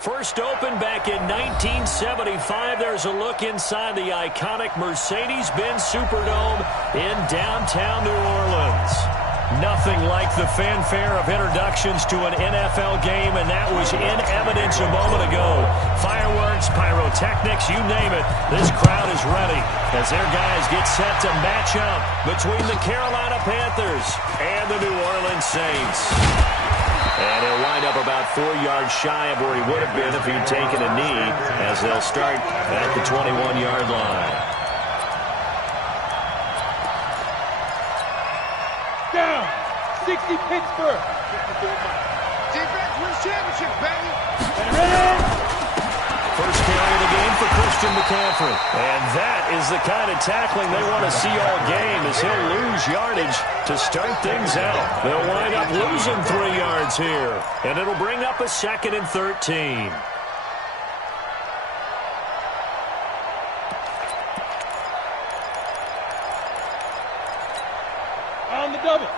First opened back in 1975. There's a look inside the iconic Mercedes-Benz Superdome in downtown New Orleans. Nothing like the fanfare of introductions to an NFL game, and that was in evidence a moment ago. Fireworks, pyrotechnics, you name it. This crowd is ready as their guys get set to match up between the Carolina Panthers and the New Orleans Saints. And he'll wind up about 4 yards shy of where he would have been if he'd taken a knee, as they'll start at the 21-yard line. Down, 60 Pittsburgh. Defense wins championship, baby. First carry of the game for Christian McCaffrey. And that is the kind of tackling they want to see all game, as he'll lose yardage to start things out. They'll wind up losing 3 yards here, and it'll bring up a 2nd and 13. On the double.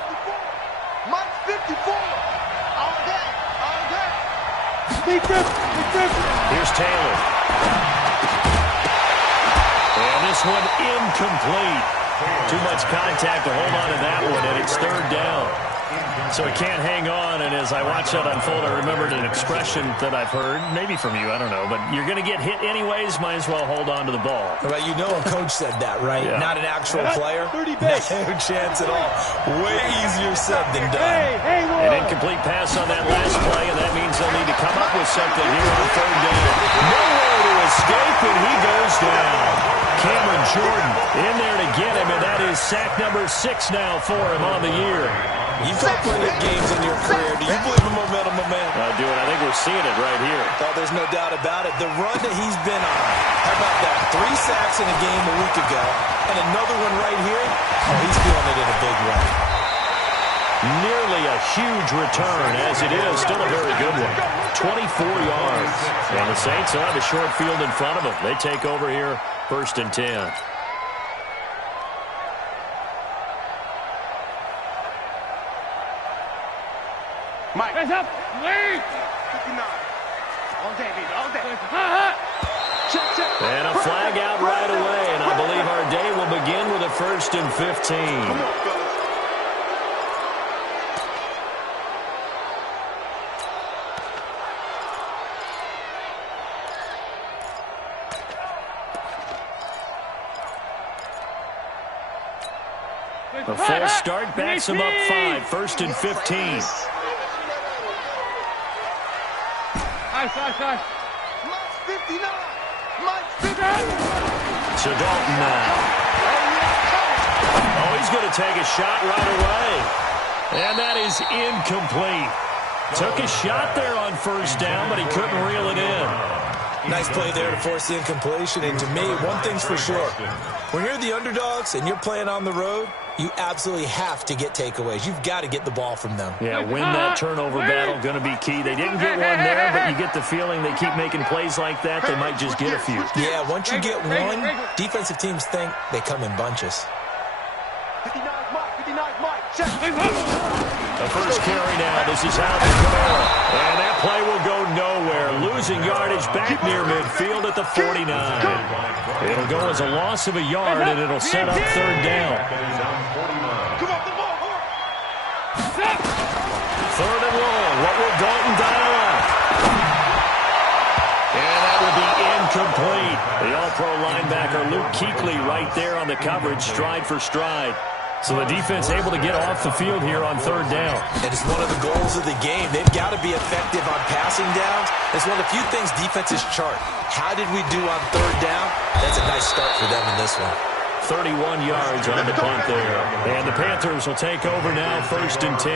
Mike 54. All day. All day. Big difference. Here's Taylor. And this one incomplete. Too much contact to hold on to that one, and it's 3rd down. So he can't hang on, and as I watch that unfold, I remembered an expression that I've heard, maybe from you, I don't know, but you're going to get hit anyways, might as well hold on to the ball. Well, you know a coach said that, right? Yeah. Not an actual player. 30 base. No chance at all. Way easier said than done. Hey, An incomplete pass on that last play, and that means they'll need to come up with something here on 3rd down. Nowhere to escape, and he goes down. Cameron Jordan in there to get him, and that is sack number 6 now for him on the year. You've had plenty of games in your career. Do you believe in momentum, my man? I do, and I think we're seeing it right here. Oh, there's no doubt about it. The run that he's been on. How about that? 3 sacks in a game a week ago, and another one right here. Oh, he's feeling it in a big way. Nearly a huge return, as it is. Still a very good one. 24 yards. And the Saints will have a short field in front of them. They take over here, 1st and 10. Mike. Hands up. Lead. 59. All day, baby. All day. Check. And a flag out right away, and I believe our day will begin with a 1st and 15. Come on, fellas. A false start backs him up 5, 1st and 15. Nice. Mike's 59. Mike's 59. So Dalton now. Oh, he's going to take a shot right away. And that is incomplete. Took a shot there on 1st down, but he couldn't reel it in. Nice play there to force the incompletion. And to me, one thing's for sure. When you're the underdogs and you're playing on the road, you absolutely have to get takeaways. You've got to get the ball from them. Yeah, win that turnover battle, going to be key. They didn't get one there, but you get the feeling they keep making plays like that, they might just get a few. Yeah, once you get one, defensive teams think they come in bunches. 59 Mike. Check. The first carry now. This is Alvin Kamara. And that play will go nowhere. Losing yardage back near midfield at the 49. It'll go as a loss of a yard, and it'll set up 3rd down. Come on, the ball. 3rd and long. What will Dalton dial up? And that will be incomplete. The all-pro linebacker Luke Kuechly right there on the coverage, stride for stride. So the defense able to get off the field here on 3rd down. And it's one of the goals of the game. They've got to be effective on passing downs. It's one of the few things defenses chart. How did we do on 3rd down? That's a nice start for them in this one. 31 yards on the punt there. And the Panthers will take over now, 1st and 10.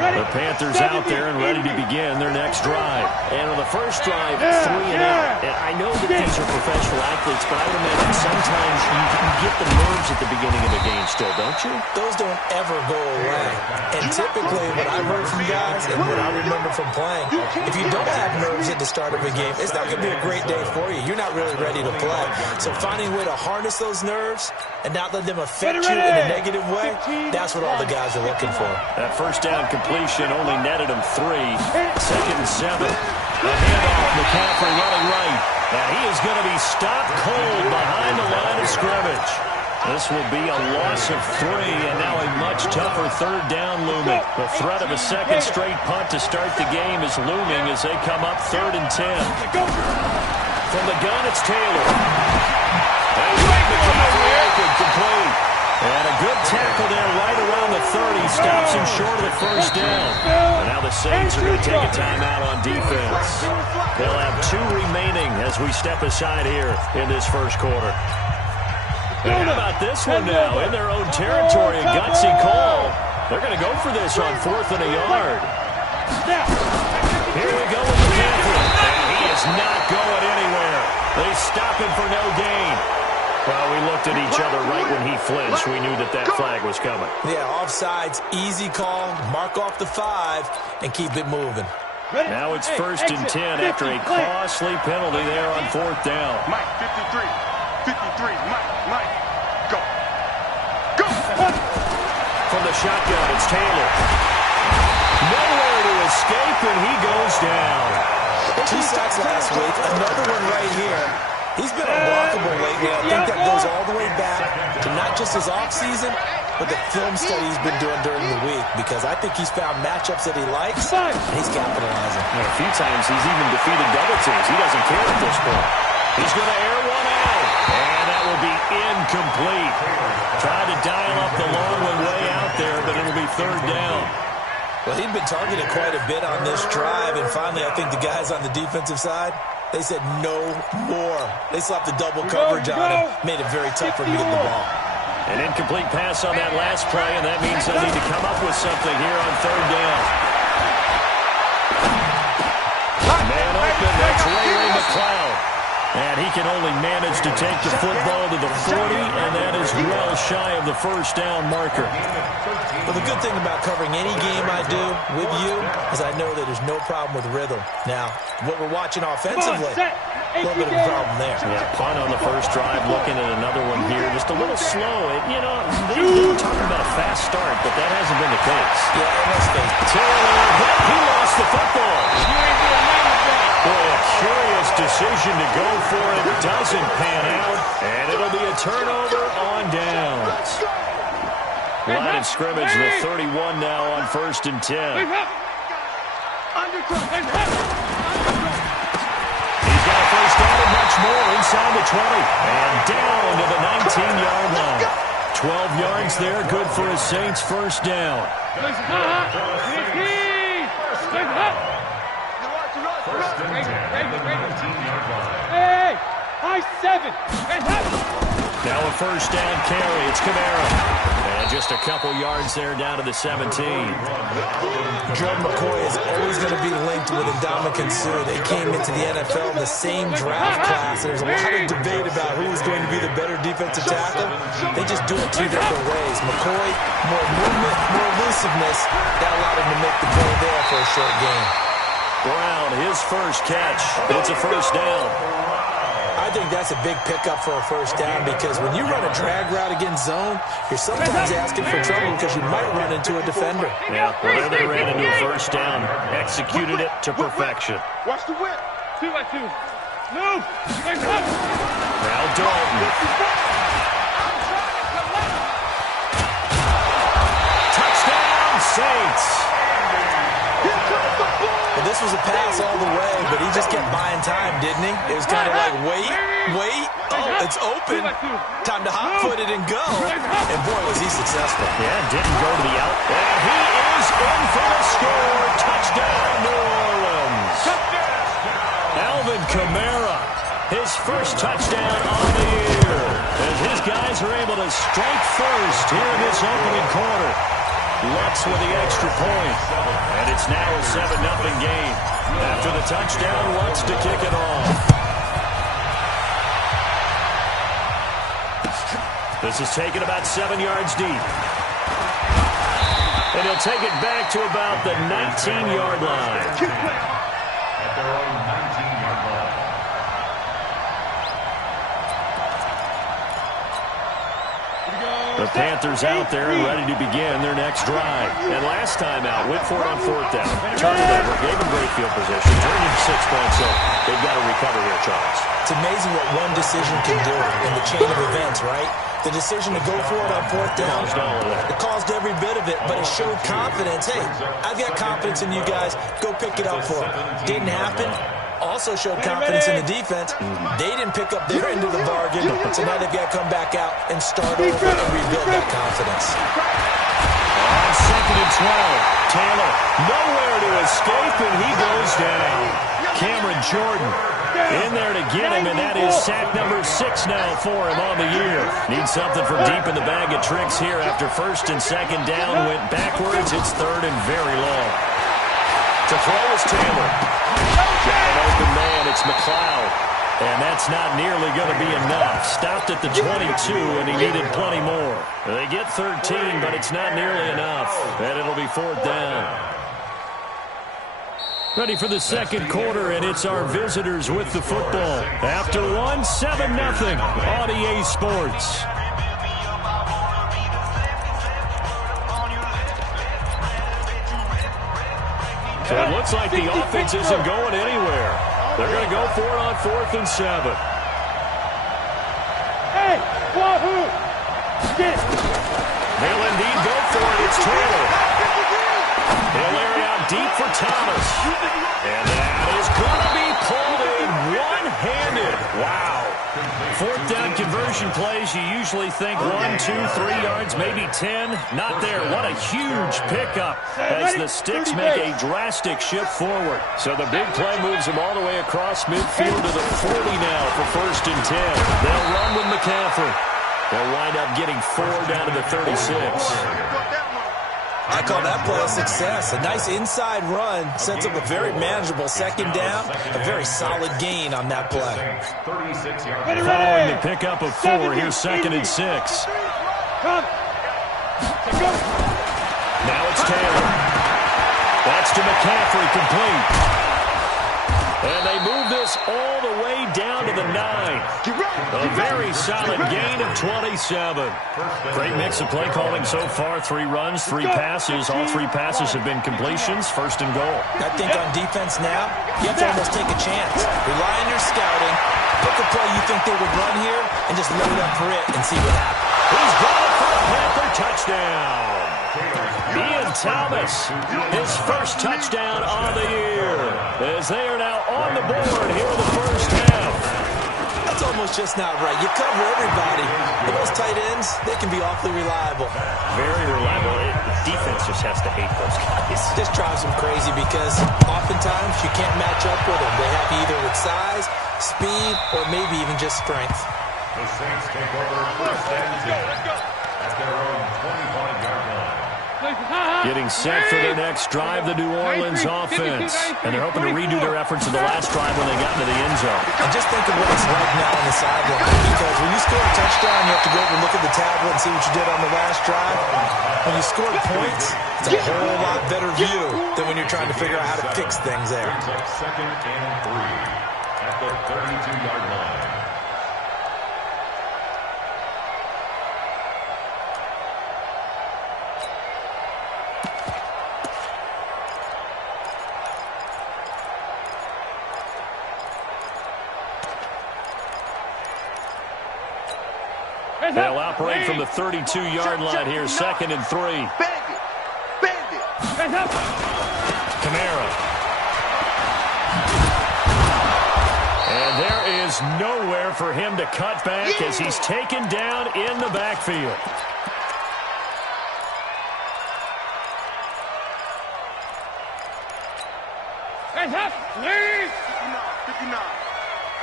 The Panthers out there and ready to begin their next drive. And on the first drive, 3 and out. And I know that these are professional athletes, but I would imagine sometimes you get the nerves at the beginning of a game still, don't you? Those don't ever go away. And typically what I've heard from guys and what I remember from playing, if you don't have nerves at the start of a game, it's not going to be a great day for you. You're not really ready to play. So finding a way to harness those nerves and not let them affect you in a negative way, that's what all the guys are looking for. That first down incompletion only netted him 3. 2nd and 7. A handoff, McCaffrey running right. And he is going to be stopped cold behind the line of scrimmage. This will be a loss of 3, and now a much tougher 3rd down looming. The threat of a 2nd straight punt to start the game is looming as they come up 3rd and 10. From the gun, it's Taylor. There's McCaffrey open, complete. And a good tackle there right around the 30. Stops him short of the 1st down. And now the Saints are going to take a timeout on defense. They'll have 2 remaining as we step aside here in this 1st quarter. And how about this one now? In their own territory, a gutsy call. They're going to go for this on 4th and a yard. Here we go with McCaffrey. And he is not going anywhere. They stop him for no gain. Well, we looked at each other right when he flinched. We knew that flag was coming. Yeah, offsides, easy call, mark off the 5, and keep it moving. Now it's 1st and 10 after a costly penalty there on 4th down. Mike, 53. 53, Mike, go. Go! From the shotgun, it's Taylor. Nowhere to escape, and he goes down. 2 sacks last week, another one right here. He's been unblockable lately. I think that goes all the way back to not just his offseason, but the film study he's been doing during the week, because I think he's found matchups that he likes, and he's capitalizing. And a few times he's even defeated double teams. He doesn't care at this point. He's going to air one out, and that will be incomplete. Tried to dial up the long one way out there, but it'll be 3rd down. Well, he'd been targeted quite a bit on this drive, and finally I think the guys on the defensive side, they said no more. They slapped the double coverage on him, made it very tough for him to get the ball. An incomplete pass on that last play, and that means they'll need to come up with something here on 3rd down. Man open, that's Ray McLeod. And he can only manage to take the football to the 40, and that is well shy of the 1st down marker. Well, the good thing about covering any game I do with you is I know that there's no problem with rhythm. Now, what we're watching offensively, a little bit of a problem there. Yeah, punt on the 1st drive, looking at another one here. Just a little slow. They were talking about a fast start, but that hasn't been the case. Yeah, it must be. Taylor, he lost the football. Boy, a curious decision to go for it. Doesn't pan out, and it'll be a turnover on downs. Line of scrimmage, the 31 now on 1st and 10. He's got a 1st down and much more inside the 20. And down to the 19-yard line. 12 yards there, good for a Saints 1st down. Hey, high 7. Now a 1st down carry. It's Kamara. And just a couple yards there down to the 17. Jordan McCoy is always going to be linked with Ndamukong Suh. They came into the NFL in the same draft class. There's a lot of debate about who is going to be the better defensive tackle. They just do it 2 different ways. McCoy, more movement, more elusiveness. That allowed him to make the play there for a short gain. Brown, his 1st catch. It's a 1st down. I think that's a big pickup for a 1st down, because when you run a drag route against zone, you're sometimes asking for trouble because you might run into a defender. Yeah, well, there they ran into a 1st down. Executed it to perfection. Watch the whip. 2-by-2. Move. Now Dalton. Touchdown, Saints. Well, this was a pass all the way, but he just kept buying time, didn't he? It was kind of like, wait. Oh, it's open. Time to hot-foot it and go. And boy, was he successful. Yeah, didn't go to the out. And he is in for the score. Touchdown, New Orleans. Alvin Kamara, his 1st touchdown on the year. As his guys are able to strike first here in this opening quarter. Lutz with the extra point. And it's now a 7-0 game. After the touchdown, Lutz to kick it off. This is taken about 7 yards deep. And he'll take it back to about the 19-yard line. At their own 19-yard line. Here we go. The Panthers out there and ready to begin their next drive. And last time out, went for it on fourth down. Turned it over, gave them great field position, turned into 6 points. So they've got to recover here, Charles. It's amazing what one decision can do in the chain of events, right? The decision to go for it on fourth down, it caused every bit of it, but it showed confidence. Hey, I've got confidence in you guys. Go pick it up for them. Didn't happen. Also showed confidence in the defense. They didn't pick up their end of the bargain, so now they've got to come back out and start over and rebuild that confidence. On 2nd and 12, Taylor nowhere to escape, and he goes down. Cameron Jordan in there to get him, and that is sack number 6 now for him on the year. Needs something from deep in the bag of tricks here after 1st and 2nd down. Went backwards. It's 3rd and very long. To throw is Taylor. Got an open man. It's McLeod. And that's not nearly going to be enough. Stopped at the 22, and he needed plenty more. They get 13, but it's not nearly enough. And it'll be 4th down. Ready for the second quarter, and it's our visitors with the football. After one, 7-0 on EA Sports. So it looks like the offense isn't going anywhere. They're going to go for it on 4th and 7. Hey, Wahoo! Get it. They'll indeed go for it. It's Taylor. He'll air it out deep for Thomas. And that is going to be pulled in one-handed. Wow. 4th down conversion plays, you usually think 1, 2, 3 yards, maybe 10. Not there. What a huge pickup as the Sticks make a drastic shift forward. So the big play moves them all the way across midfield to the 40 now for 1st and 10. They'll run with McCaffrey. They'll wind up getting 4 down to the 36. I call that play a success. A nice inside run sets up a very manageable 2nd down. A very solid gain on that play. Following the pickup of 4, here's 2nd and 6. Now it's Taylor. That's to McCaffrey, complete. And they move this all the way down to the 9. A very solid gain of 27. Great mix of play calling so far. 3 runs, 3 passes. All 3 passes have been completions. 1st and goal. I think on defense now, you have to almost take a chance. Rely on your scouting. Pick a play you think they would run here and just load up for it and see what happens. He's got it for a Panther touchdown. Ian Thomas, his first touchdown on the year, as they are now on the board here in the 1st half. That's almost just not right. You cover everybody. But those tight ends, they can be awfully reliable. Very reliable. Defense just has to hate those guys. Just drives them crazy because oftentimes you can't match up with them. They have either with size, speed, or maybe even just strength. The Saints take over 1st and 10 at their own 25-yard line. Getting set for their next drive, the New Orleans offense. And they're hoping to redo their efforts in the last drive when they got into the end zone. And just think of what it's like now on the sideline. Because when you score a touchdown, you have to go over and look at the tablet and see what you did on the last drive. When you score points, it's a whole lot better view than when you're trying to figure out how to fix things there. 2nd and 3 at the 32-yard line. They'll operate from the 32-yard line here, 2nd and 3. Kamara. And there is nowhere for him to cut back as he's taken down in the backfield.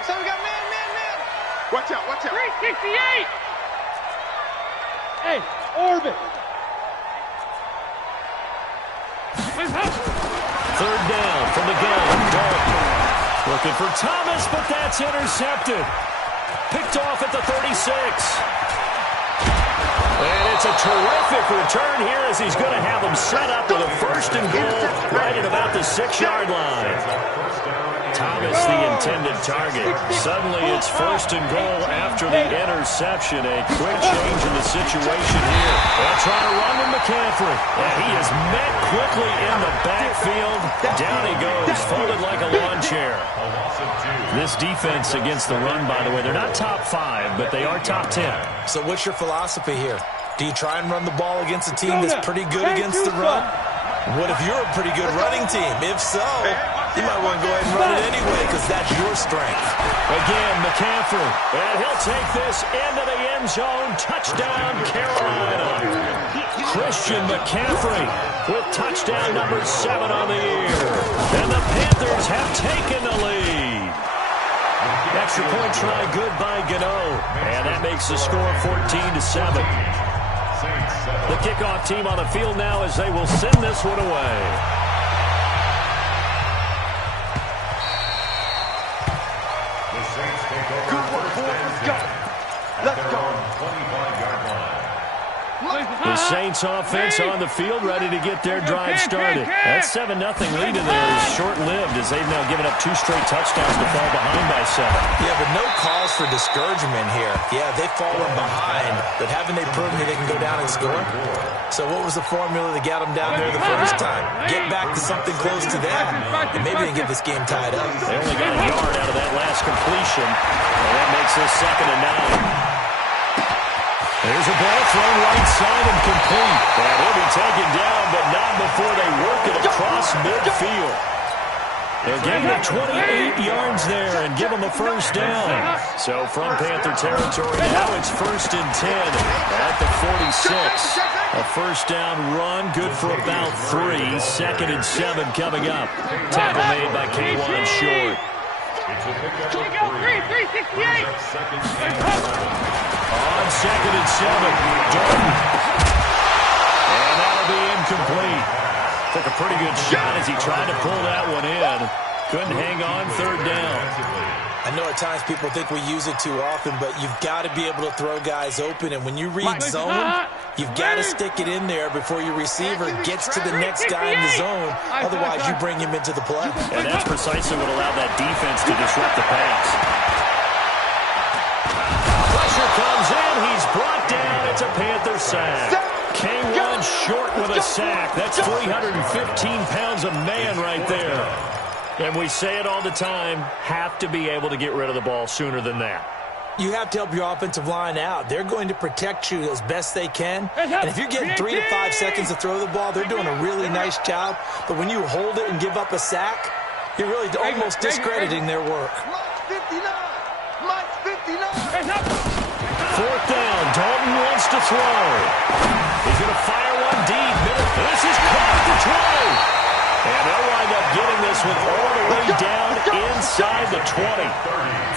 So we got man. Watch out. 368. Hey, orbit. 3rd down from the gun. Dalton looking for Thomas, but that's intercepted. Picked off at the 36. And it's a terrific return here as he's going to have them set up with a 1st and goal right right at about the 6-yard line. Thomas, the intended target. Suddenly it's 1st and goal after the interception. A quick change in the situation here. They'll try to run with McCaffrey. And he is met quickly in the backfield. Down he goes, folded like a lawn chair. This defense against the run, by the way, they're not top 5, but they are top 10. So what's your philosophy here? Do you try and run the ball against a team that's pretty good against the run? What if you're a pretty good running team? If so, you might want to go ahead and run it anyway because that's your strength. Again, McCaffrey. And he'll take this into the end zone. Touchdown, Carolina. Christian McCaffrey with touchdown number 7 on the year. And the Panthers have taken the lead. Extra point try good by Gano. And that makes the score 14-7. The kickoff team on the field now as they will send this one away. Good work, boys. Let's go. Let's go. 25-yard line. The Saints offense on the field ready to get their drive started. That 7-0 lead in there is short-lived as they've now given up 2 straight touchdowns to fall behind by 7. Yeah, but no cause for discouragement here. Yeah, they've fallen behind, but haven't they proven that they can go down and score? So what was the formula that got them down there the first time? Get back to something close to that, and maybe they can get this game tied up. They only got a yard out of that last completion, and that makes this 2nd and 9. There's a ball thrown right side and complete. And he'll be taken down, but not before they work it across midfield. They'll gain him 28 yards there and give him a 1st down. So from Panther territory, now it's 1st and 10 at the 46. A 1st down run, good for about 3. 2nd and 7 coming up. Tackle made by K1 Short. On 2nd and 7, Jordan. And that'll be incomplete. Took a pretty good shot as he tried to pull that one in. Couldn't hang on 3rd down. I know at times people think we use it too often, but you've got to be able to throw guys open. And when you read zone, you've got to stick it in there before your receiver gets to the next guy in the zone. Otherwise, you bring him into the play. And that's precisely what allowed that defense to disrupt the pass. Pressure comes in. He's brought down. It's a Panther sack. K1 Short with a sack. That's 315 pounds of man right there. And we say it all the time, have to be able to get rid of the ball sooner than that. You have to help your offensive line out. They're going to protect you as best they can. And if you're getting 3 to 5 seconds to throw the ball, they're doing a really nice job. But when you hold it and give up a sack, you're really almost discrediting their work. Mike's 59. Mike's 59. 4th down. Dalton wants to throw. He's going to fire one deep. This is caught at the 20. And they'll wind up getting this one all the way down inside the 20.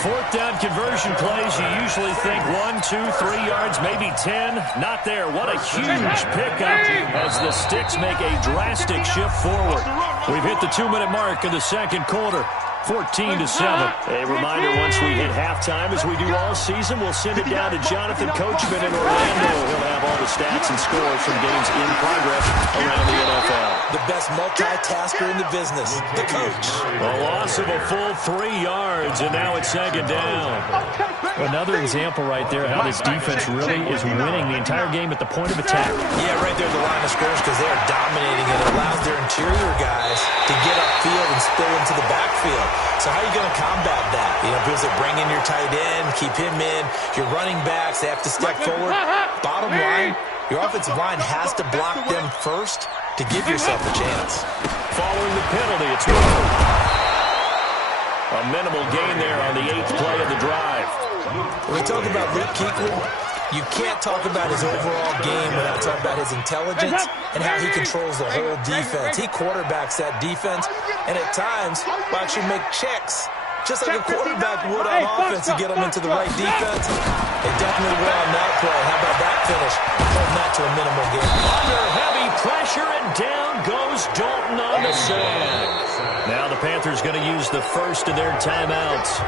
4th down conversion plays, you usually think 1, 2, 3 yards, maybe 10. Not there. What a huge pickup as the Sticks make a drastic shift forward. We've hit the 2-minute mark of the 2nd quarter. 14-7. A reminder, once we hit halftime, as we do all season, we'll send it down to Jonathan Coachman in Orlando. He'll have all the stats and scores from games in progress around the NFL. The best multitasker in the business, the coach. A loss of a full 3 yards, and now it's 2nd down. Another example right there how this defense really is winning the entire game at the point of attack. Yeah, right there at the line of scrimmage because they are dominating it. It allows their interior guys to get upfield and spill into the backfield. So how are you going to combat that? You know, people say bring in your tight end, keep him in. Your running backs, they have to step forward. Bottom line, your offensive line has to block them first to give yourself a chance. Following the penalty, it's Moore. A minimal gain there on the 8th play of the drive. When we talk about Luke Kuechly, you can't talk about his overall game without talking about his intelligence and how he controls the whole defense. He quarterbacks that defense, and at times will actually make checks, just like a quarterback would on offense to get them into the right defense. They definitely will on that play. How about that finish? Holding that to a minimal gain. Under heavy pressure, and down goes Dalton on the sack. Now the Panthers going to use the first of their timeouts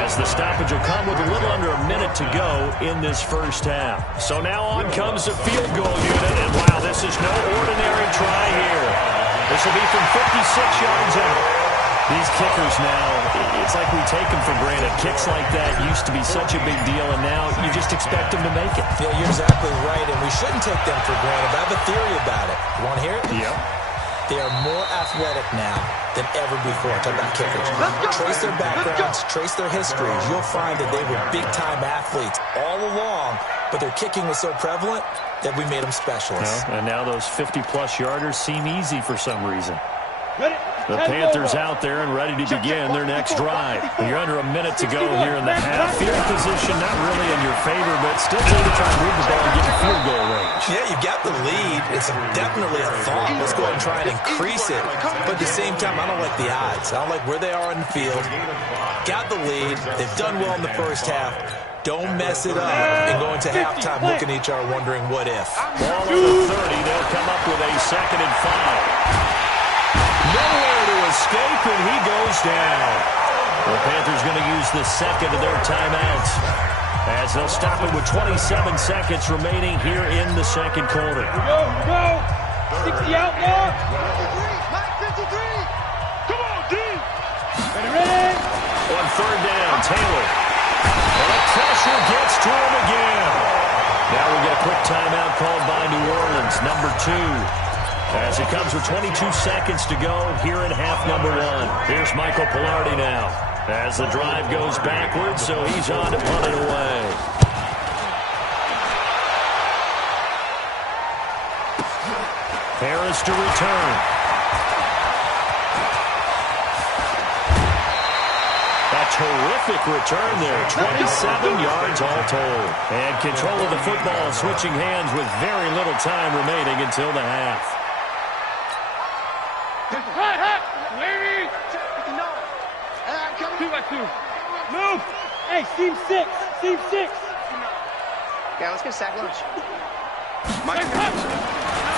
as the stoppage will come with a little under a minute to go in this first half. So now on comes the field goal unit, and wow, this is no ordinary try here. This will be from 56 yards out. These kickers now, it's like we take them for granted. Kicks like that used to be such a big deal, and now you just expect them to make it. Yeah, you're exactly right, and we shouldn't take them for granted. But I have a theory about it. You want to hear it? Yep. They are more athletic now than ever before. Talk about kickers. Trace their backgrounds, trace their histories. You'll find that they were big-time athletes all along, but their kicking was so prevalent that we made them specialists. Well, and now those 50-plus yarders seem easy for some reason. The Panthers out there and ready to begin their next drive. You're under a minute to go here in the half. Field position not really in your favor, but still trying to try and move the ball and get in field goal range. Yeah, you got the lead. It's definitely a thought. Let's go ahead and try and increase it. But at the same time, I don't like the odds. I don't like where they are in the field. Got the lead. They've done well in the first half. Don't mess it up and go into halftime looking at each other wondering what if. Ball on the 30. They'll come up with a 2nd and 5. Nowhere to escape, and he goes down. The Panthers going to use the second of their timeouts as they'll stop it with 27 seconds remaining here in the second quarter. Go! 60 out more! 53! Come on, D! Ready? On 3rd down, Taylor. And the pressure gets to him again. Now we get a quick timeout called by New Orleans, number 2. As it comes with 22 seconds to go here in half number 1. Here's Michael Pilardi now as the drive goes backwards, so he's on to punt it away. Harris to return. A terrific return there. 27 yards all told. And control of the football switching hands with very little time remaining until the half. Lady! 2-by-2. Move! Hey, seam 6. Seam 6. Yeah, let's get sack lunch.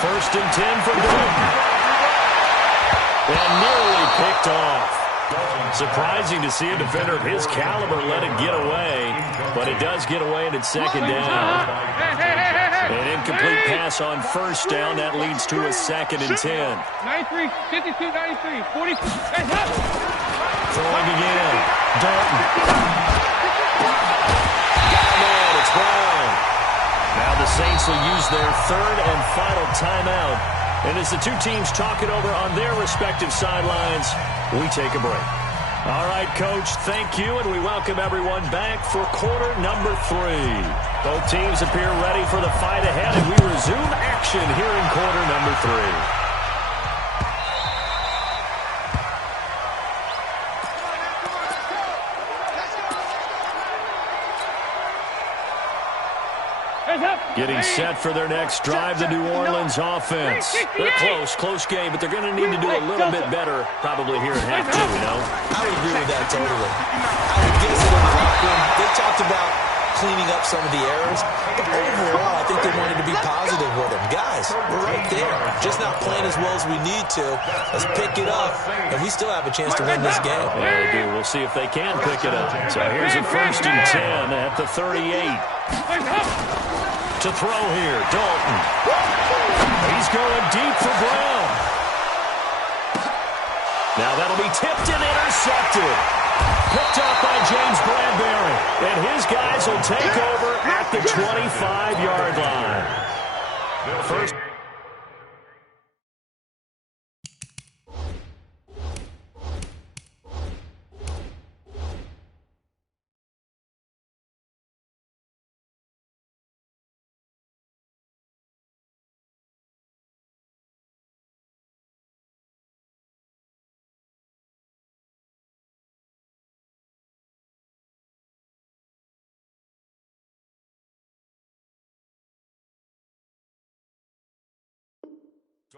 1st and 10 for Dalton. And nearly picked off. Surprising to see a defender of his caliber let it get away, but it does get away and it's 2nd down. An incomplete pass on 1st down. That leads to a 2nd and 10. 93, 52, 93, 40. Throwing again. Dalton. Got him in. It's Brown. Now the Saints will use their 3rd and final timeout. And as the two teams talk it over on their respective sidelines, we take a break. All right, Coach, thank you, and we welcome everyone back for quarter number 3. Both teams appear ready for the fight ahead, and we resume action here in quarter number 3. Getting set for their next drive, the New Orleans offense. They're close game, but they're going to need to do a little bit better probably here in half 2, you know? I would agree with that totally. I would guess it in the locker room. They talked about cleaning up some of the errors, but overall, I think they wanted to be positive with them. Guys, we're right there. Just not playing as well as we need to. Let's pick it up, and we still have a chance to win this game. Yeah, they do. We'll see if they can pick it up. So here's a 1st and 10 at the 38. To throw here, Dalton. He's going deep for Brown. Now that'll be tipped and intercepted. Picked up by James Bradbury. And his guys will take over at the 25-yard line. First.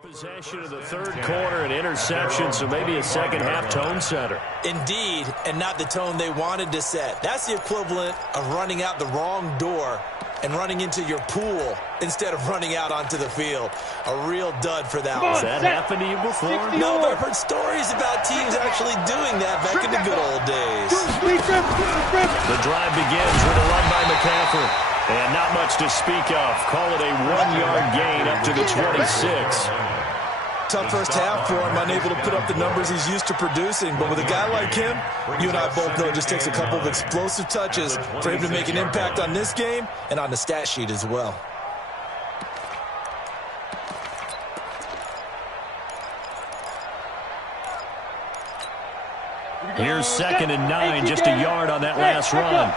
Possession of the 3rd quarter, an interception, so maybe a second-half tone setter. Indeed, and not the tone they wanted to set. That's the equivalent of running out the wrong door and running into your pool instead of running out onto the field. A real dud for that one. Has that happened to you before? No, but I've heard stories about teams actually doing that back in the good old days. The drive begins with a run by McCaffrey. And not much to speak of. Call it a 1-yard gain up to the 26. tough first half for him, unable to put up the numbers he's used to producing. But with a guy like him, you and I both know it just takes a couple of explosive touches for him to make an impact on this game and on the stat sheet as well. Here's 2nd and 9, just a yard on that last run.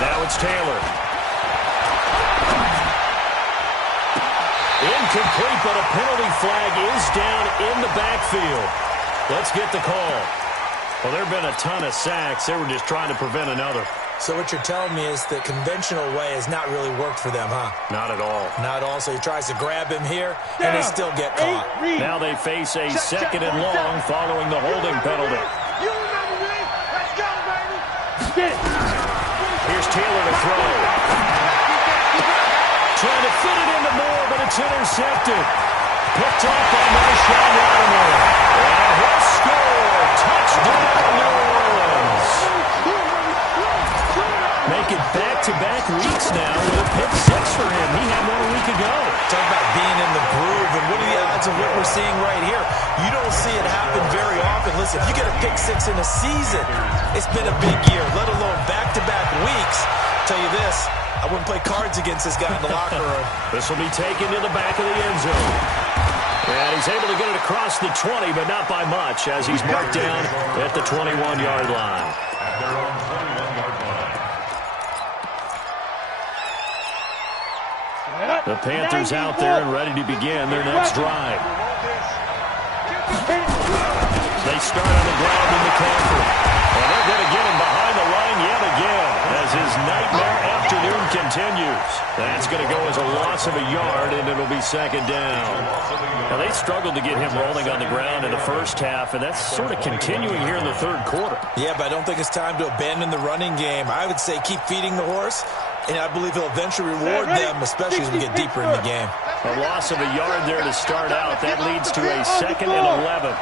Now it's Taylor. Incomplete, but a penalty flag is down in the backfield. Let's get the call. Well, there have been a ton of sacks. They were just trying to prevent another. So what you're telling me is the conventional way has not really worked for them, huh? Not at all. Not at all. So he tries to grab him here, and they still get caught. Now they face a 2nd and long following the holding penalty. You remember me? Let's go, baby. Here's Taylor to throw. Trying to fit it into Moore, but it's intercepted. Picked up by Marshawn Lattimore. And he'll score. Touchdown, New Orleans. Make it back-to-back weeks now with a pick 6 for him. He had one a week ago. Talk about being in the groove, and what are the odds of what we're seeing right here? You don't see it happen very often. Listen, if you get a pick 6 in a season, it's been a big year, let alone back-to-back weeks. Tell you this, I wouldn't play cards against this guy in the locker room. This will be taken to the back of the end zone. And he's able to get it across the 20, but not by much, as he's marked down at the 21-yard line. At their own 21-yard line. The Panthers out there and ready to begin their next drive. They start on the ground in McCaffrey. And they're going to get him behind the line yet again as his nightmare afternoon continues. That's going to go as a loss of a yard, and it'll be 2nd down. Now, they struggled to get him rolling on the ground in the first half, and that's sort of continuing here in the 3rd quarter. Yeah, but I don't think it's time to abandon the running game. I would say keep feeding the horse, and I believe he'll eventually reward them, especially as we get deeper in the game. A loss of a yard there to start out. That leads to a 2nd and 11.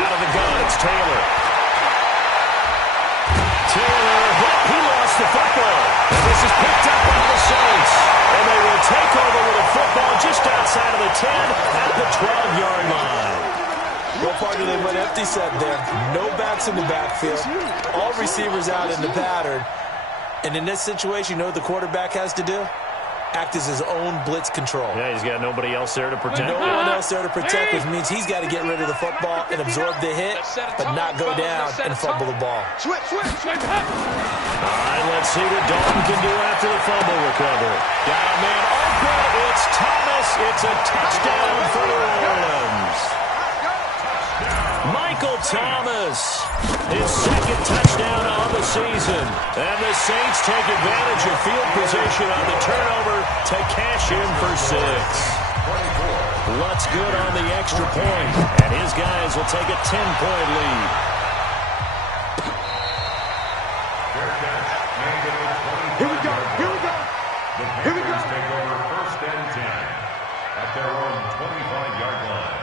Out of the gun, it's Taylor. Taylor, he lost the football. And this is picked up by the Saints. And they will take over with a football just outside of the 10 at the 12-yard line. Well, partner, they went empty set there. No backs in the backfield. All receivers out in the pattern. And in this situation, you know what the quarterback has to do? Act as his own blitz control. Yeah, he's got nobody else there to protect. No one else there to protect, which means he's got to get rid of the football and absorb the hit, but not go down and fumble the ball. All right, let's see what Dalton can do after the fumble recovery. Got a man open. It's Thomas. It's a touchdown for New Orleans. Michael Thomas, his 2nd touchdown on the season. And the Saints take advantage of field position on the turnover to cash in for 6. Lutz good on the extra point, and his guys will take a 10-point lead. Here we go. Here we go. The Panthers take over 1st and 10 at their own 25-yard line.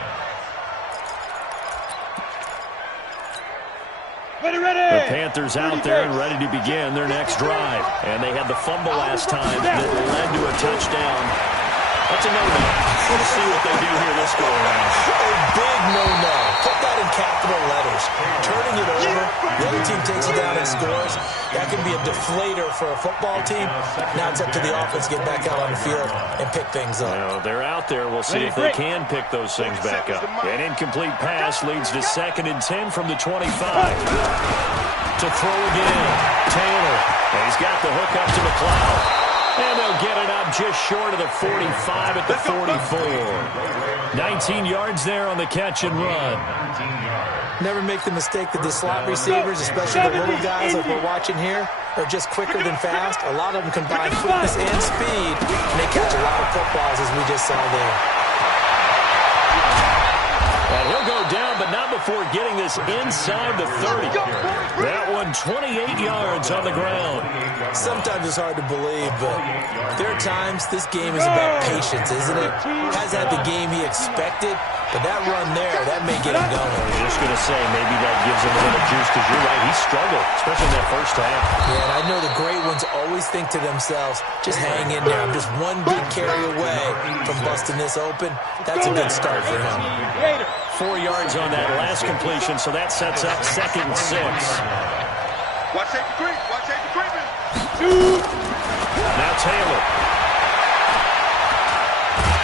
The Panthers out there and ready to begin their next drive. And they had the fumble last time that led to a touchdown. That's a no-no. Let's see what they do here this go-around. A big no-no. Put that in capital letters. Turning it over, the other team takes it down and scores. That can be a deflator for a football team. Now it's up to the offense to get back out on the field and pick things up. Well, they're out there. We'll see if they can pick those things back up. An incomplete pass leads to 2nd and 10 from the 25. To throw again, Taylor. And he's got the hook up to McLeod. And they'll get it up just short of the 45 at the 44. 19 yards there on the catch and run. Never make the mistake that the slot receivers, especially the little guys like we're watching here, are just quicker than fast. A lot of them combine quickness and speed, and they catch a lot of footballs, as we just saw there. And he'll go down, but not before getting this inside the 30. That one 28 yards on the ground. Sometimes it's hard to believe, but there are times this game is about patience, isn't it? Has had the game he expected, But that run there, that may get him going. I was just going to say, maybe that gives him a little juice, because you're right, he struggled, especially in that first half. Yeah, and I know the great ones always think to themselves, just hang in there. I'm just one big carry away from busting this open. That's a good start for him. 4 yards on that last completion, so that sets up 2nd and 6. Watch safety creep. Watch safety creeping. Now Taylor.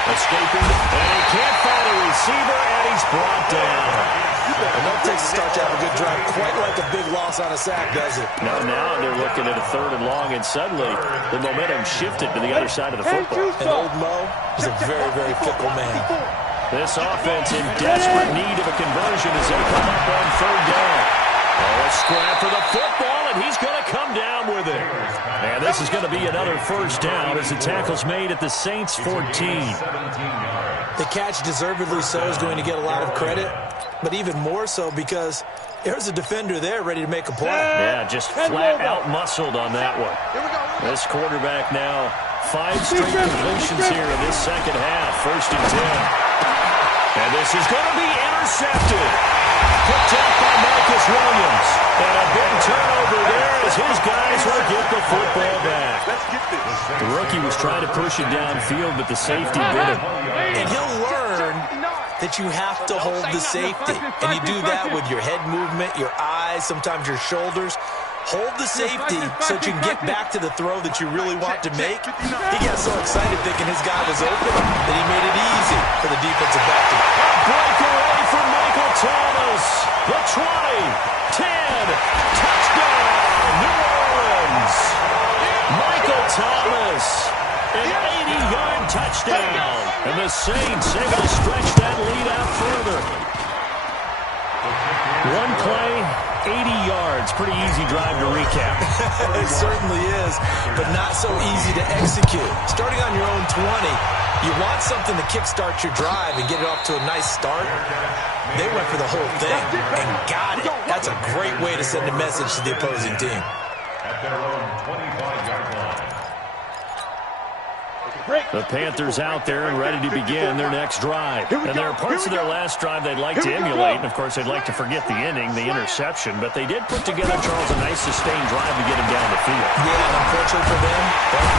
Escaping, and he can't find a receiver, and he's brought down. And that takes a start to have a good drive, quite like a big loss on a sack, does it? Now they're looking at a 3rd and long, and suddenly the momentum shifted to the other side of the football. And old Mo is a very, very fickle man. This offense in desperate need of a conversion as they come up on 3rd down. Oh, a scrap for the football, and he's going to come down with it. And this is going to be another 1st down as the tackle's made at the Saints' 14. The catch, deservedly so, is going to get a lot of credit, but even more so because there's a defender there ready to make a play. Yeah, just flat out muscled on that one. This quarterback now 5 straight completions here in this 2nd half. 1st and 10. And this is going to be intercepted. Picked up by Marcus Williams. And a big turnover there as his guys will get the football back. The rookie was trying to push it downfield, but the safety bit him. And he'll learn that you have to hold the safety. And you do that with your head movement, your eyes, sometimes your shoulders. Hold the safety so that you can get back to the throw that you really want to make. He got so excited thinking his guy was open that he made it easy for the defensive back to breakaway from Michael Thomas. The 20, 10, touchdown, New Orleans. Michael Thomas, an 80-yard touchdown. And the Saints able to stretch that lead out further. One play, 80 yards. Pretty easy drive to recap. It certainly is, but not so easy to execute. Starting on your own 20, you want something to kickstart your drive and get it off to a nice start. They went for the whole thing and got it. That's a great way to send a message to the opposing team. At their own 25-yard line. The Panthers out there and ready to begin their next drive. And there are parts of their last drive they'd like to emulate. And, of course, they'd like to forget the ending, the interception. But they did put together, Charles, a nice sustained drive to get him down the field. Yeah, unfortunately for them.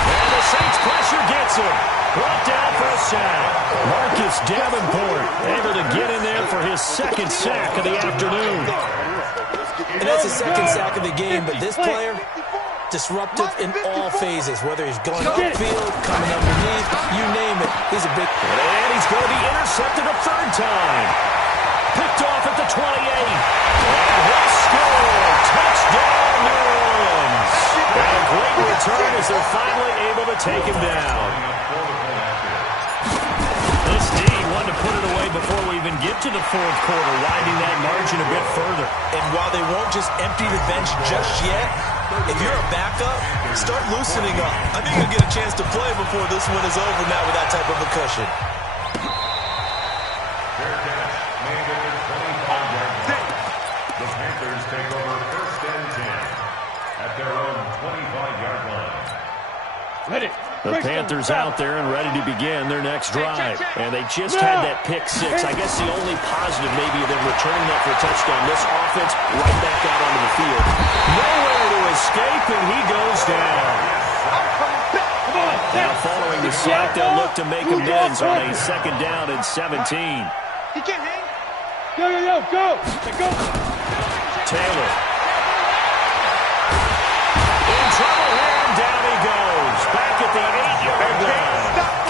And the Saints pressure gets him. Brought down for a sack. Marcus Davenport able to get in there for his 2nd sack of the afternoon. And that's his 2nd sack of the game. But this player, disruptive in all phases, whether he's going upfield, coming underneath, you name it. He's a big... And he's going to be intercepted a 3rd time. Picked off at the 28. And he'll score. Touchdown, New Orleans. And a great return as they're finally able to take him down. This D wanted to put it away before we even get to the 4th quarter, widening that margin a bit further. And while they won't just empty the bench just yet, if you're a backup, start loosening up. I think you'll get a chance to play before this one is over now with that type of a cushion. Fair catch made at the 25-yard line. The Panthers take over 1st and 10 at their own 25-yard line. The Panthers out there and ready to begin their next drive. And they just had that pick 6. I guess the only positive maybe of them returning that for a touchdown. This offense right back out onto the field. Nowhere to escape, and he goes down. Now following the sack, they'll look to make amends on a 2nd down and 17. He can't hang. Go. Taylor. In trouble here, and down he goes. Back at the 8-yard line.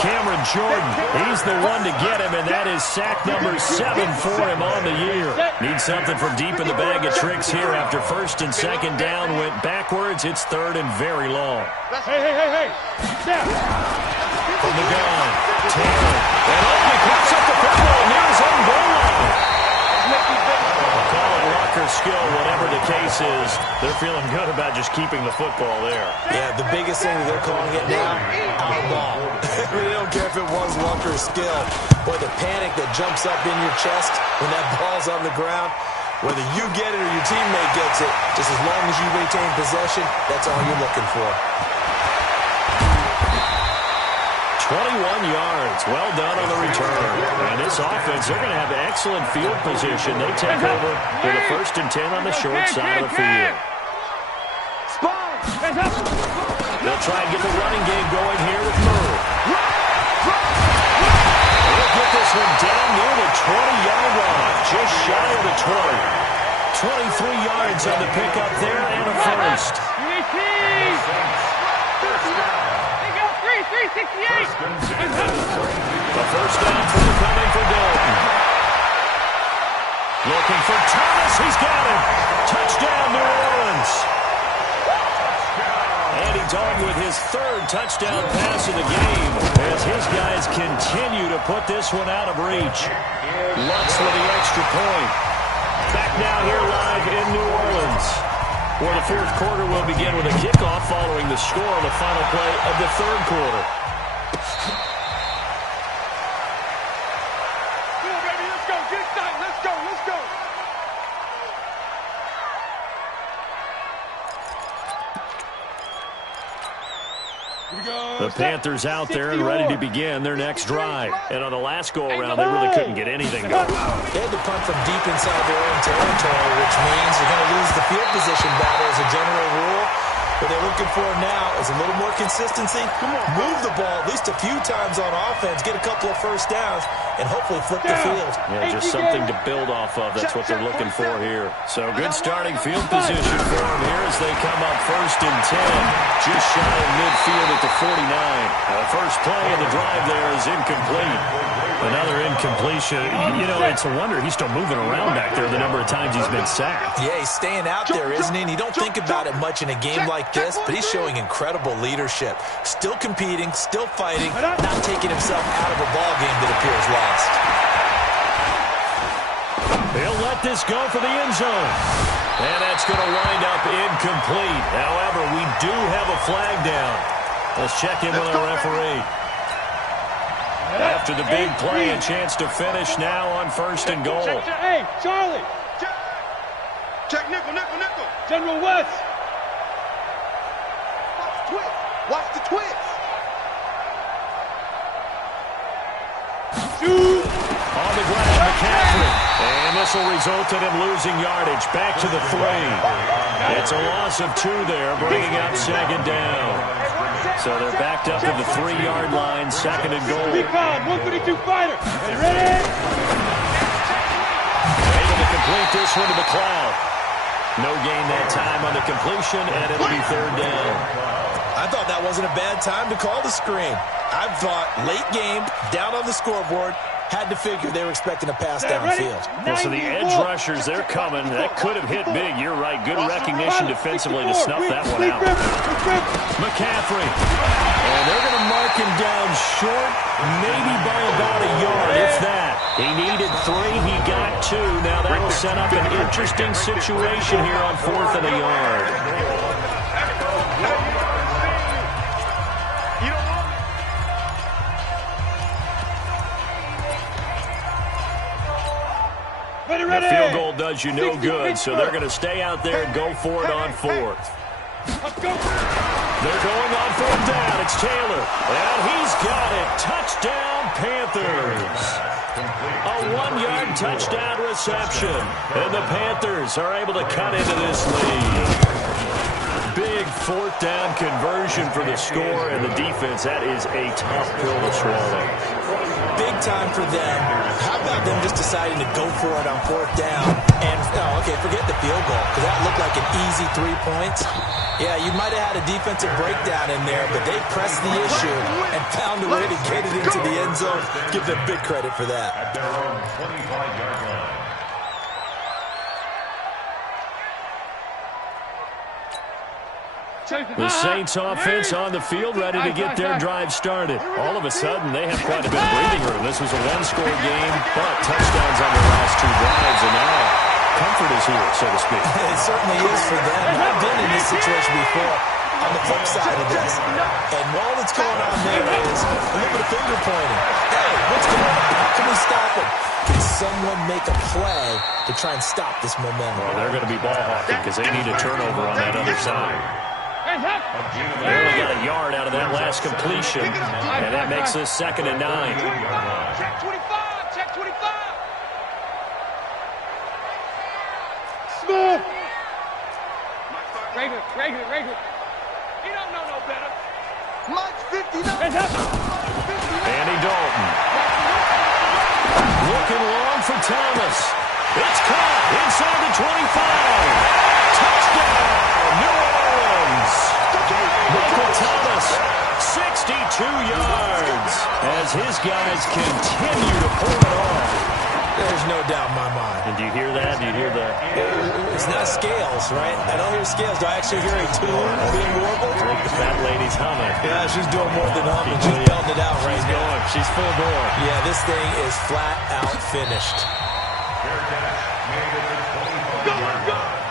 Cameron Jordan, he's the one to get him, and that is sack number 7 for him on the year. Needs something from deep in the bag of tricks here after 1st and 2nd down went backwards. It's 3rd and very long. Hey. Snap. From the gun, Taylor. And he picks up the football near his own goal line. Call it luck or skill, whatever the case is. They're feeling good about just keeping the football there. Yeah, the biggest thing that they're calling it now, our ball. They don't care if it was luck or skill. Boy, the panic that jumps up in your chest when that ball's on the ground, whether you get it or your teammate gets it, just as long as you retain possession, that's all you're looking for. yards. Well done on the return. And this offense, they're going to have excellent field position. They take over with a 1st and 10 on the short side of the field. They'll try and get the running game going here with Murray. They'll get this one down near the 20-yard line, just shy of the 20. 23 yards on the pickup there and a first. The first down coming for Dalton. Looking for Thomas. He's got it. Touchdown, New Orleans. And he's on with his 3rd touchdown pass of the game as his guys continue to put this one out of reach. Lutz with the extra point. Back now here live in New Orleans, where the 4th quarter will begin with a kickoff following the score on the final play of the 3rd quarter. Come on, baby, let's go. Get excited. Let's go. Let's go. The Panthers out there and ready to begin their next drive. And on the last go-around, they really couldn't get anything going. They had to punt from deep inside their own territory, which means they're going to lose the field position battle as a general rule. What they're looking for now is a little more consistency. Move the ball at least a few times on offense, get a couple of first downs, and hopefully flip the field. Yeah, just something to build off of. That's what they're looking for here. So good starting field position for them here as they come up 1st and 10. Just shy of midfield at the 49. The first play of the drive there is incomplete. Another incompletion. You know, it's a wonder he's still moving around back there the number of times he's been sacked. Yeah, he's staying out there, isn't he? And you don't think about it much in a game like this, but he's showing incredible leadership. Still competing, still fighting, not taking himself out of a ball game that appears lost. He'll let this go for the end zone. And that's going to wind up incomplete. However, we do have a flag down. Let's check in with our referee. After the big play, a chance to finish now on 1st and goal. Hey, Charlie. Check nickel, nickel, nickel. General West. Watch the twist. Watch the twist. Shoot. On the ground, McCaffrey. And this will result in him losing yardage. Back to the 3. It's a loss of 2 there, bringing up 2nd down. So they're backed up to the 3-yard line, 2nd and goal. Be calm, 152 fighter. Ready? Able to complete this one to McLeod. No gain that time on the completion, and it'll be 3rd down. I thought that wasn't a bad time to call the screen. I thought late game, down on the scoreboard, had to figure they were expecting a pass downfield. Well, so the edge rushers, they're coming. That could have hit big. You're right. Good recognition defensively to snuff that one out. McCaffrey. And they're going to mark him down short, maybe by about a yard, if that. He needed 3. He got 2. Now that will set up an interesting situation here on 4th and a yard. The field goal does you no good, so they're going to stay out there and go for it on 4th. They're going on 4th down. It's Taylor, and he's got it. Touchdown, Panthers. A 1-yard touchdown reception, and the Panthers are able to cut into this lead. Big 4th down conversion for the score, and the defense, that is a tough pill to swallow. Big time for them. How about them just deciding to go for it on 4th down? And, okay, forget the field goal, because that looked like an easy 3 points. Yeah, you might have had a defensive breakdown in there, but they pressed the issue and found a way to get it into the end zone. Give them big credit for that. At their own 25-yard line. The Saints offense on the field, ready to get their drive started. All of a sudden, they have quite a bit of breathing room. This was a 1-score game, but touchdowns on their last 2 drives, and now comfort is here, so to speak. It certainly is for them. I've been in this situation before on the flip side of this. And all that's going on there is a little bit of finger pointing. Hey, what's going on? How can we stop it? Can someone make a play to try and stop this momentum? Well, they're going to be ball hawking because they need a turnover on that other side. They only got a yard out of that last completion, and that makes this 2nd and 9. Check 25. Check 25. Smoke. Regular. He don't know no better. Mike 59. Andy Dalton. Looking long for Thomas. It's caught inside the 25. Touchdown, New Orleans. Michael Thomas, 62 yards, as his guys continue to pull it off. There's no doubt in my mind. And do you hear that? Do you hear that? It's not scales, right? I don't hear scales. Do I actually hear a tune being warbled? I think the fat lady's humming. Yeah, she's doing more than humming. She's belting it out right now. Going. She's full bore. Yeah, this thing is flat out finished. Fair catch made at the 25-yard line.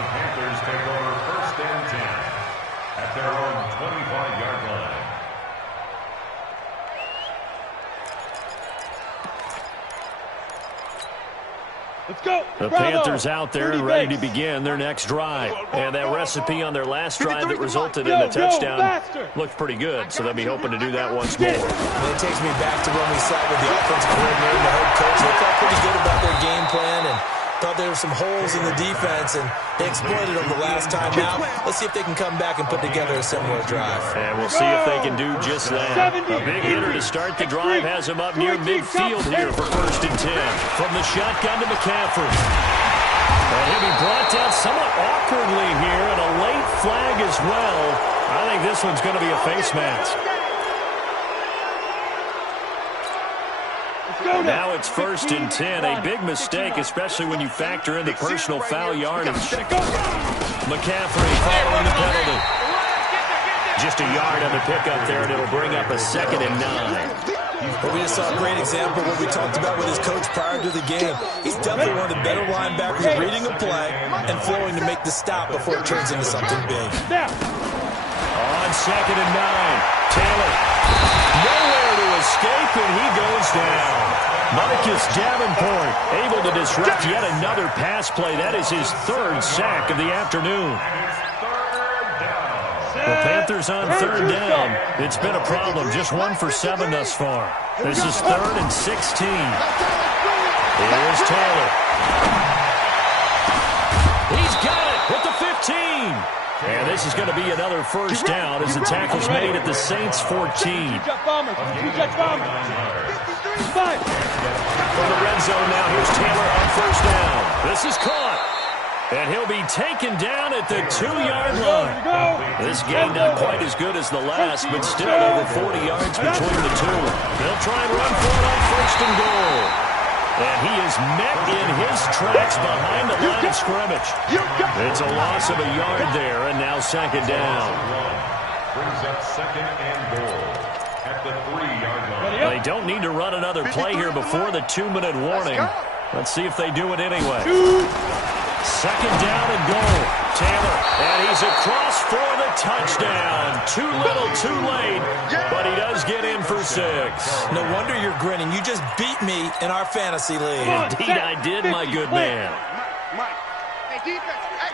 The Panthers take over 1st and 10 at their own 25-yard line. Let's go. The Panthers out there and ready to begin their next drive. And that recipe on their last drive that resulted in a touchdown looked pretty good, so they'll be hoping to do that once more. And it takes me back to when we sat with the offensive coordinator and the head coach. They felt pretty good about their game plan and thought there were some holes in the defense, and they exploited them the last time out. Let's see if they can come back and put together a similar drive. And we'll see if they can do just that. A big hitter to start the drive has him up near midfield here for 1st and 10. From the shotgun to McCaffrey. And he'll be brought down somewhat awkwardly here, and a late flag as well. I think this one's going to be a face mask. Now it's 1st and 10. A big mistake, especially when you factor in the personal foul yardage. McCaffrey following the penalty. Just a yard on the pickup there, and it'll bring up a 2nd and 9. Well, we just saw a great example of what we talked about with his coach prior to the game. He's definitely one of the better linebackers at reading a play and flowing to make the stop before it turns into something big. On 2nd and 9, Taylor. Nowhere to escape, and he goes down. Marcus Davenport able to disrupt yet another pass play. That is his 3rd sack of the afternoon. The Panthers on 3rd down. It's been a problem. Just 1 for 7 thus far. This is 3rd and 16. Here's Taylor. He's got it with the 15. And this is going to be another 1st down as the tackle's made at the Saints' 14. From the red zone now, here's Taylor on 1st down. This is caught. And he'll be taken down at the 2-yard line. This game not quite as good as the last, but still over 40 yards between the two. They'll try and run for it on 1st and goal. And he is met in his tracks behind the line of scrimmage. It's a loss of a yard there, and now 2nd down. Brings up 2nd and goal at the 3-yard line. They don't need to run another play here before the 2-minute warning. Let's see if they do it anyway. 2nd down and goal. Taylor, and he's across for the touchdown. Too little, too late, but he does get in for 6. No wonder you're grinning. You just beat me in our fantasy league. Indeed I did, my good man.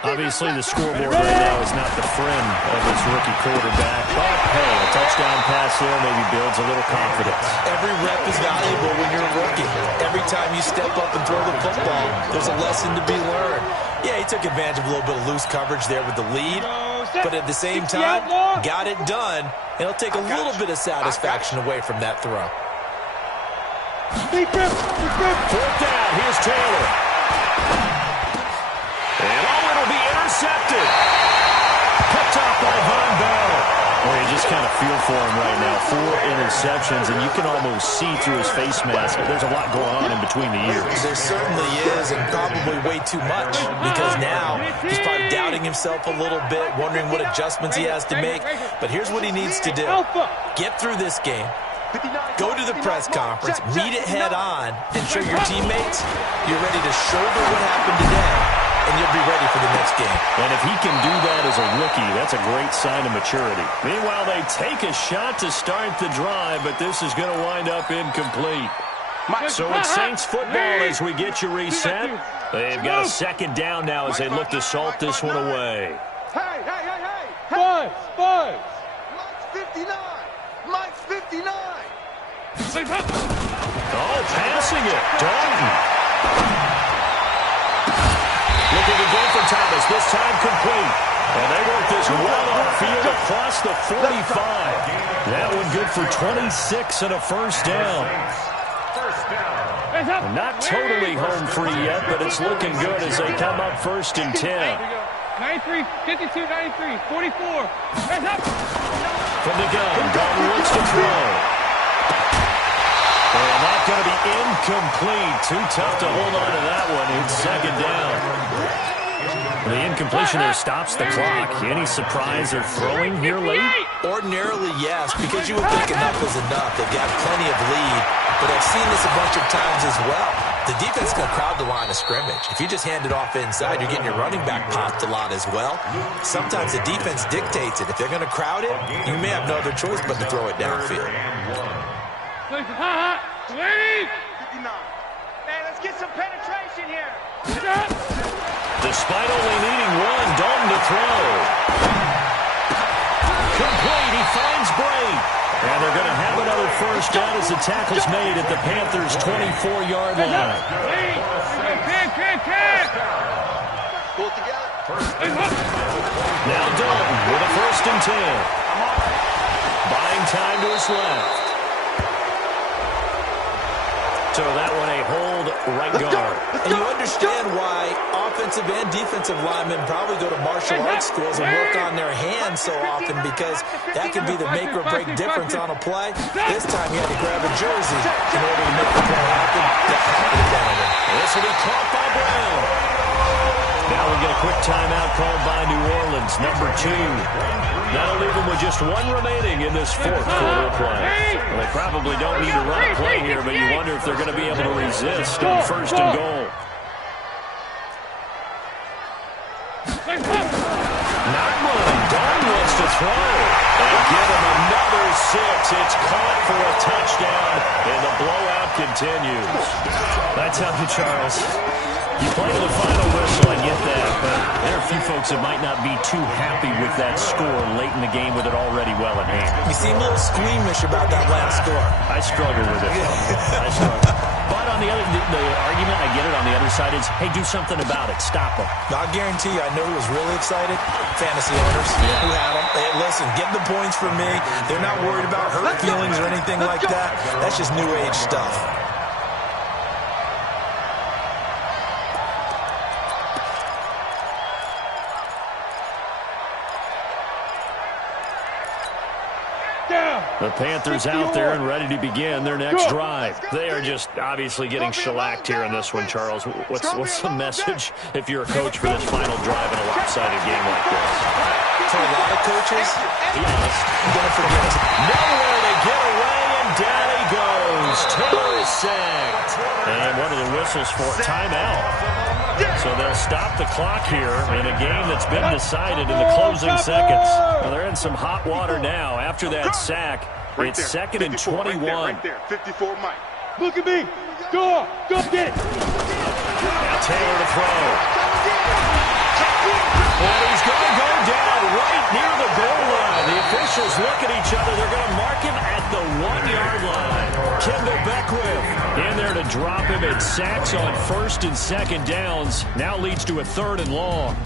Obviously, the scoreboard right now is not the friend of this rookie quarterback. But, hey, a touchdown pass there maybe builds a little confidence. Every rep is valuable when you're a rookie. Every time you step up and throw the football, there's a lesson to be learned. Yeah, he took advantage of a little bit of loose coverage there with the lead. But at the same time, got it done. And it'll take a little bit of satisfaction away from that throw. 4th down, here's Taylor. And it'll be intercepted. Picked off by Von Bell. Well, you just kind of feel for him right now. 4 interceptions, and you can almost see through his face mask. There's a lot going on in between the ears. There certainly is, and probably way too much, because now he's probably doubting himself a little bit, wondering what adjustments he has to make. But here's what he needs to do. Get through this game. Go to the press conference, meet it head on, and show your teammates you're ready to shoulder what happened today, and you'll be ready for the next game. And if he can do that as a rookie, that's a great sign of maturity. Meanwhile, they take a shot to start the drive, but this is going to wind up incomplete. So it's Saints football as we get you reset. They've got a 2nd down now as they look to salt this one away. Hey! Fives. Mike's 59. Mike's 59. Oh, passing it. Dalton. Looking again for Thomas. This time complete. And they work this well upfield across the 45. That one good for 26 and a first down. Not totally home free yet, but it's looking good as they come up 1st and 10. 93, 52, 93, 44. Hands up. From the gun, Dalton looks to throw. And that's going to be incomplete. Too tough to hold on to that one. It's 2nd down. The incompletion there stops the clock. Any surprise they're throwing here late? Ordinarily, yes, because you would think enough is enough. They've got plenty of lead, but I've seen this a bunch of times as well. The defense can crowd the line of scrimmage. If you just hand it off inside, you're getting your running back popped a lot as well. Sometimes the defense dictates it. If they're going to crowd it, you may have no other choice but to throw it downfield. Leave. 59. Hey, let's get some penetration here. Despite only needing one, Dalton to throw. Complete. He finds Bray. And they're going to have another first down as the tackle's made at the Panthers' 24-yard line. Pull it together. Now Dalton with a 1st and 10. Buying time to his left. So that one a hold right guard. And you understand why offensive and defensive linemen probably go to martial arts schools and work on their hands so often, because that can be the make or break difference on a play. This time you had to grab a jersey in order to make the play happen. That happened again. This will be caught by Brown. Now we get a quick timeout called by New Orleans, number 2. That'll leave them with just one remaining in this 4th quarter play. Well, they probably don't need to run a play here, but you wonder if they're going to be able to resist on 1st and goal. Not running. Dalton wants to throw. And give him another 6. It's caught for a touchdown, and the blowout continues. I tell you, Charles, you play to the final whistle, I get that, but there are a few folks that might not be too happy with that score late in the game with it already well at hand. You seem a little squeamish about that last score. I struggle with it. I struggle. But on the other, the argument, I get it, on the other side is, hey, do something about it. Stop them. I guarantee you, I know who was really excited. Fantasy owners who had them. Hey, listen, get the points for me. They're not worried about hurt feelings or anything like that. That's just new age stuff. The Panthers out there and ready to begin their next drive. They are just obviously getting shellacked here in this one, Charles. What's the message if you're a coach for this final drive in a lopsided game like this? For a lot of coaches, be honest, I'm going to forget. Nowhere to get away, and down he goes. Taylor is sacked. And what are the whistles for? Timeout. So they'll stop the clock here in a game that's been decided in the closing seconds. Well, they're in some hot water now. After that sack, it's 2nd and 21. Right there, 54 Mike. Look at me. Go get it. Now Taylor to throw. And he's going to go down right near the goal line. The officials look at each other. They're going to mark him at the 1-yard line. Kendall Beckwith in there to drop him. It sacks on 1st and 2nd downs. Now leads to a 3rd and long.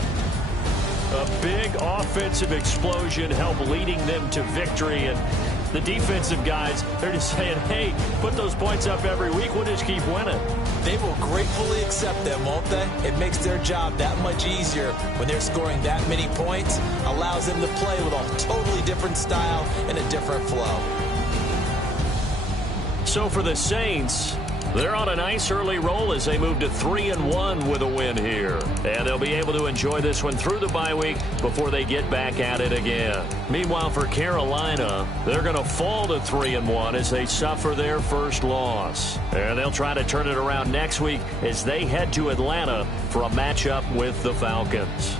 A big offensive explosion helped leading them to victory. And the defensive guys, they're just saying, hey, put those points up every week. We'll just keep winning. They will gratefully accept them, won't they? It makes their job that much easier when they're scoring that many points. Allows them to play with a totally different style and a different flow. So for the Saints, they're on a nice early roll as they move to 3-1 with a win here. And they'll be able to enjoy this one through the bye week before they get back at it again. Meanwhile, for Carolina, they're going to fall to 3-1 as they suffer their first loss. And they'll try to turn it around next week as they head to Atlanta for a matchup with the Falcons.